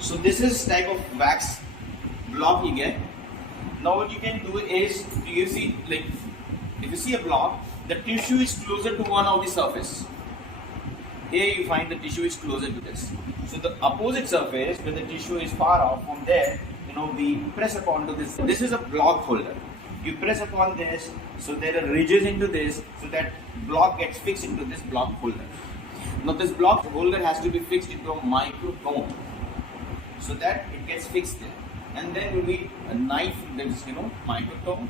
So this is type of wax block you get. Now what you can do is, you see, like if you see a block, the tissue is closer to one of the surface. Here you find the tissue is closer to this. So the opposite surface, where the tissue is far off from there, we press upon to this. This is a block holder. You press upon this, so there are ridges into this, so that block gets fixed into this block holder. Now this block holder has to be fixed into a microtome, so that it gets fixed there. And then you need a knife, that is microtome,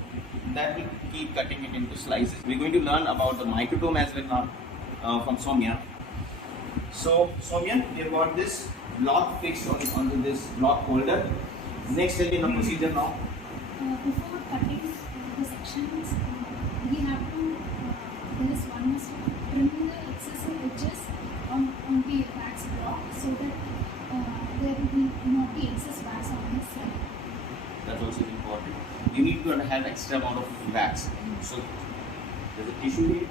that will keep cutting it into slices. We're going to learn about the microtome as well now from Soumya. So Soumya, we have got this block fixed onto this block holder. Next, tell me the procedure now. Before cutting the sections, we have to, there is one must trim the excessive edges on the wax block, so that there will not be excess wax on the side. That's also important. You need to have extra amount of wax. So there's a tissue here.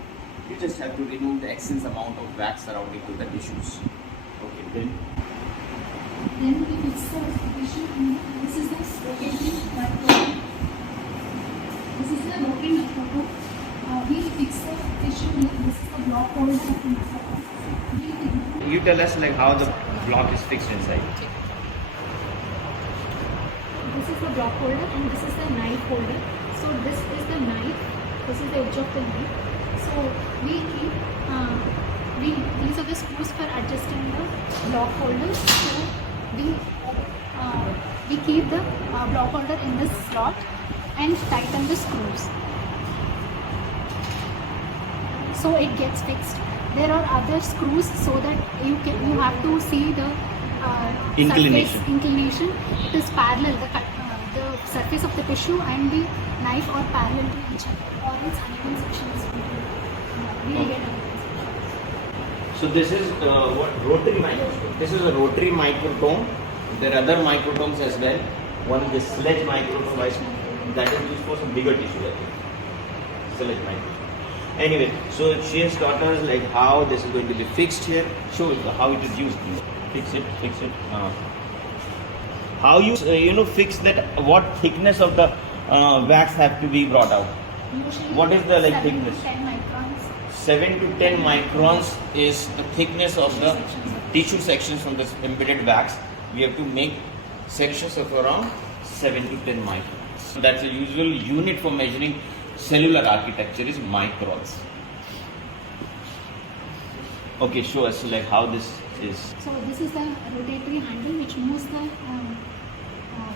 You just have to remove the excess amount of wax surrounding to the tissues. Okay, then we fix the tissue. This is the rotating microtome. This is the rotating microtome. We fix the tissue here. This is the block holder of the microtome. you tell us like how the block is fixed inside. This is the block holder and this is the knife holder. So this is the knife. This is the edge of the knife. So we keep these are the screws for adjusting the block holders. So we keep the block holder in this slot and tighten the screws, so it gets fixed. There are other screws so that you have to see the inclination. It is parallel. The surface of the tissue and the knife are parallel to each other, or its uneven sections will get uneven. So this is what rotary microscope. This is a rotary microtome. There are other microtomes as well. One is the sledge microtome, that is used for some bigger tissue. I think. Sledge microtome. Anyway, so she has taught us like how this is going to be fixed here. Show how it is used. Fix it. How you fix that? What thickness of the wax have to be brought out? Usually what is the thickness? 7 to 10 microns. 7 to 10 microns is the thickness of the tissue sections from this embedded wax. We have to make sections of around 7 to 10 microns. So that's a usual unit for measuring cellular architecture is microns. Okay, show us like how this is. So this is the rotatory handle which moves the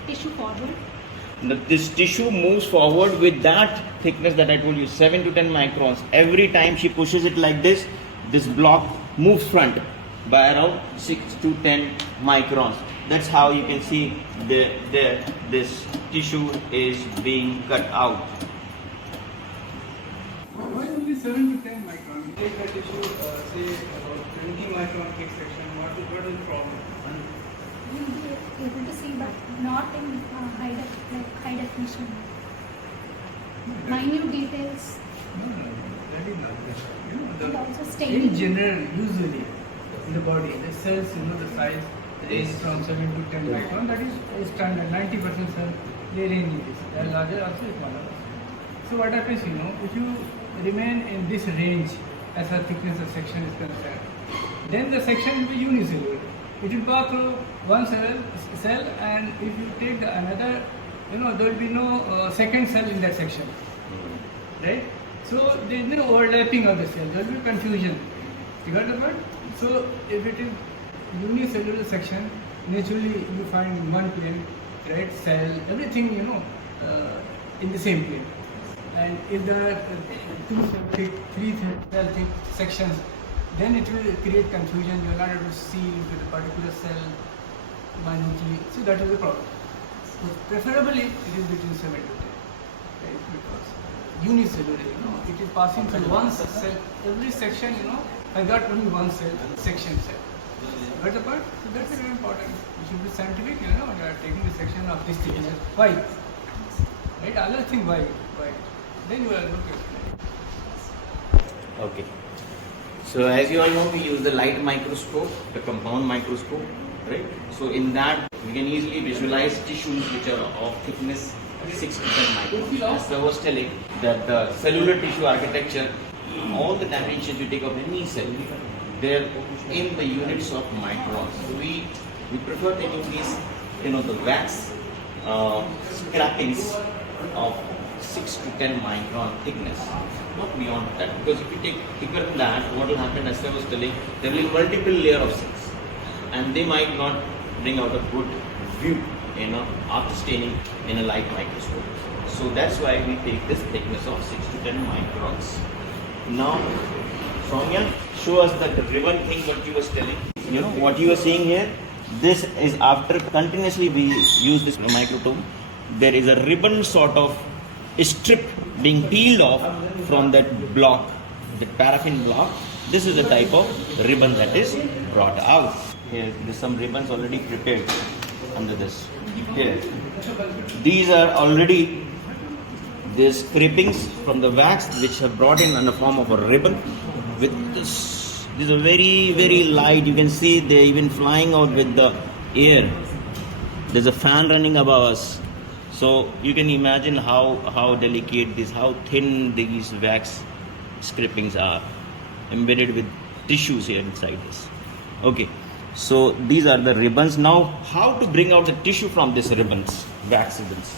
tissue forward. This tissue moves forward with that thickness that I told you, 7 to 10 microns. Every time she pushes it like this block moves front by around 6 to 10 microns. That's how you can see this tissue is being cut out. Why only 7 to 10 micron? Take the tissue, say about 20 micron thick section. What is the problem? You will be able to see, but not in high definition. Minute details. No, that is not the And also staining. in general, usually in the body, the cells, the size range from 7 to 10 micron. That is standard. 90% cell they range in this. They are larger, also smaller. So what happens, if you remain in this range as far as thickness of section is concerned, then the section will be unicellular. It will pass through one cell, and if you take another, there will be no second cell in that section, right? So there is no overlapping of the cell. There will be confusion. You got the point? So if it is unicellular section, naturally you find one plane, right? Cell, everything in the same plane. And if there are 2 cell thick, 3 cell thick sections, then it will create confusion. You are not able to see with a particular cell minutely. So that is the problem. So preferably it is between 7 to 10, right? Because unicellular, it is passing through one cell. Every section, I got only one cell, section cell. Got the point? So that's very important. You should be scientific, you are taking the section of this thickness. Why? Right? Other thing, why? Then you are able to explain. Okay. So as you all know, we use the light microscope, the compound microscope, right? So in that, we can easily visualize tissues which are of thickness 6 to 10 microns. As I was telling, that the cellular tissue architecture, all the dimensions you take of any cell, they're in the units of microns. So we prefer taking these, the wax scrapings of 6 to 10 micron thickness, not beyond that. Because if you take thicker than that, what will happen, as I was telling, there will be multiple layer of cells, and they might not bring out a good view, after staining in a light microscope. So that's why we take this thickness of 6 to 10 microns. Now, Soumya, show us that ribbon thing what you was telling. What you are seeing here, this is after continuously we use this microtome, there is a ribbon sort of strip being peeled off from that block, the paraffin block. This is the type of ribbon that is brought out. Here, there's some ribbons already prepared under this. Here, these are already the scrapings from the wax which are brought in the form of a ribbon. With this is a very, very light. You can see they're even flying out with the air. There's a fan running above us. So you can imagine how delicate this, how thin these wax scrapings are, embedded with tissues here inside this. Okay, so these are the ribbons. Now, how to bring out the tissue from these ribbons, wax ribbons?